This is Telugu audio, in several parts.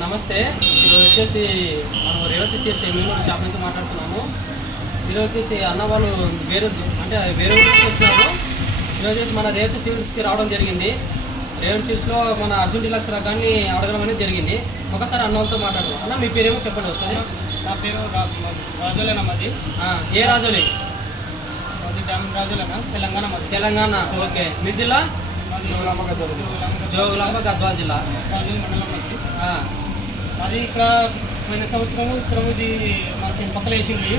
నమస్తే. ఈరోజు వచ్చేసి మనం రేవతి సీట్స్ ఎమ్మెల్యే షాప్ నుంచి మాట్లాడుతున్నాము. ఈరోజు వచ్చేసి అన్న వాళ్ళు వేరే అంటే వేరే ఊరు నుంచి వచ్చినారు. ఈరోజు వచ్చేసి మన రేవతి సీట్స్కి రావడం జరిగింది. రేవతి సీట్స్లో మన అర్జున్ డిలక్స్ రకాన్ని అడగడం అనేది జరిగింది. ఒకసారి అన్న వాళ్ళతో మాట్లాడదాం. అన్న మీ పేరేమో చెప్పండి ఒకసారి. నా పేరు రాజు రాజులేనా మాది. ఆ, ఏ రాజులి? మాది డ్యామ్ రాజులేనా తెలంగాణ మాది. తెలంగాణ ఓకే. మీ జిల్లా? జోగులాంబ గద్వాల్ జిల్లా. రాజుల మండలం అది ఇక్కడ పోయిన సంవత్సరం విత్తనం ఇది మా చెంపక్కలు వేసింది.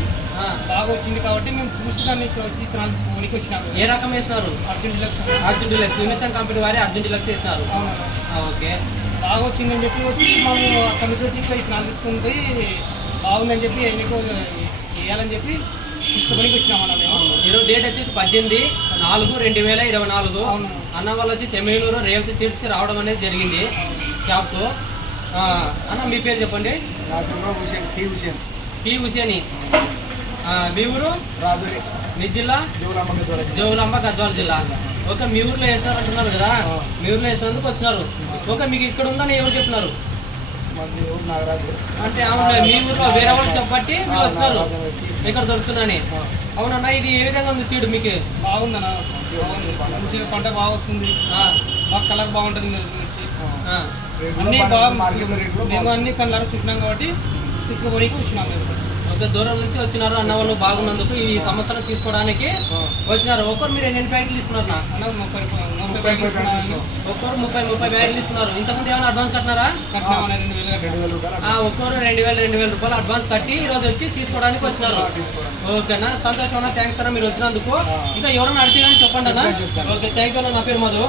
బాగా వచ్చింది కాబట్టి మేము చూసి దాన్ని ఇక్కడ వచ్చి తీసుకొని వచ్చినాము. ఏ రకం వేసినారు? Arjun deluxe Arjun deluxe Unison company వారి అర్జున్ డిలక్స్ వేసినారు. ఓకే. బాగా వచ్చిందని చెప్పి వచ్చి మేము అక్కడి నుంచి వచ్చి ఇక్కడ విత్తనాలు తీసుకుని పోయి బాగుందని చెప్పి ఎన్నికో వేయాలని చెప్పి తీసుకొని వచ్చినామన్నా మేము. ఈరోజు డేట్ వచ్చేసి పద్దెనిమిది నాలుగు రెండు వేల ఇరవై నాలుగు. అన్న వాళ్ళు వచ్చి సెమీలూరు రేవతి సీట్స్కి రావడం అనేది జరిగింది. షాప్కు ఆ, అన్న మీ పేరు చెప్పండి? హుసేన్ టీ హుసేన్ టీ హుసేని ఆ, మీ ఊరు? రాజురి. మీ జిల్లా? జోగులాంబ గద్వాల జిల్లా. ఓకే మీ ఊర్లో వేసినారు అంటున్నారు కదా. మీ ఊర్లో వేసినందుకు వచ్చినారు? ఓకే మీకు ఇక్కడ ఉందని ఎవరు చెప్పినారు? అంటే అవును మీ ఊర్లో వేరే వాళ్ళు చెప్పబట్టి మీరు వచ్చినారు. ఇక్కడ దొరుకుతుందని. అవునన్నా ఇది ఏ విధంగా ఉంది సీడ్ మీకు? బాగుందన్న. బాగుంది మంచిగా పంట బాగా వస్తుంది. కలర్ బాగుంటుంది మిర్చి ఆ. అన్ని బాగా మేము అన్ని కలర్ చూసినాం కాబట్టి తీసుకుపోయి వచ్చినాం మేము. ఓకే దూరం నుంచి వచ్చినారు అన్న వాళ్ళు బాగున్నందుకు ఈ సమస్యను తీసుకోవడానికి వచ్చినారు. ఒక్కరు మీరు ఎన్ని ప్యాకెట్లు తీసుకున్నారు నా అన్న ముప్పై ముప్పై ప్యాకెట్లు తీసుకున్నాను. ఒక్కరు ముప్పై ముప్పై ప్యాకెట్లు తీసుకున్నారు. ఇంతకుముందు ఏమైనా అడ్వాన్స్ కట్టినారా? ఒక్కరు రెండు వేల రెండు వేల రూపాయలు అడ్వాన్స్ కట్టి ఈ రోజు వచ్చి తీసుకోవడానికి వచ్చినారు. ఓకేనా సంతోషం అన్న. థ్యాంక్స్ అన్న మీరు వచ్చినందుకు. ఇంకా ఎవరైనా అడిగితే కానీ చెప్పండి అన్న. ఓకే థ్యాంక్ యూ అన్న. నా పేరు మధు.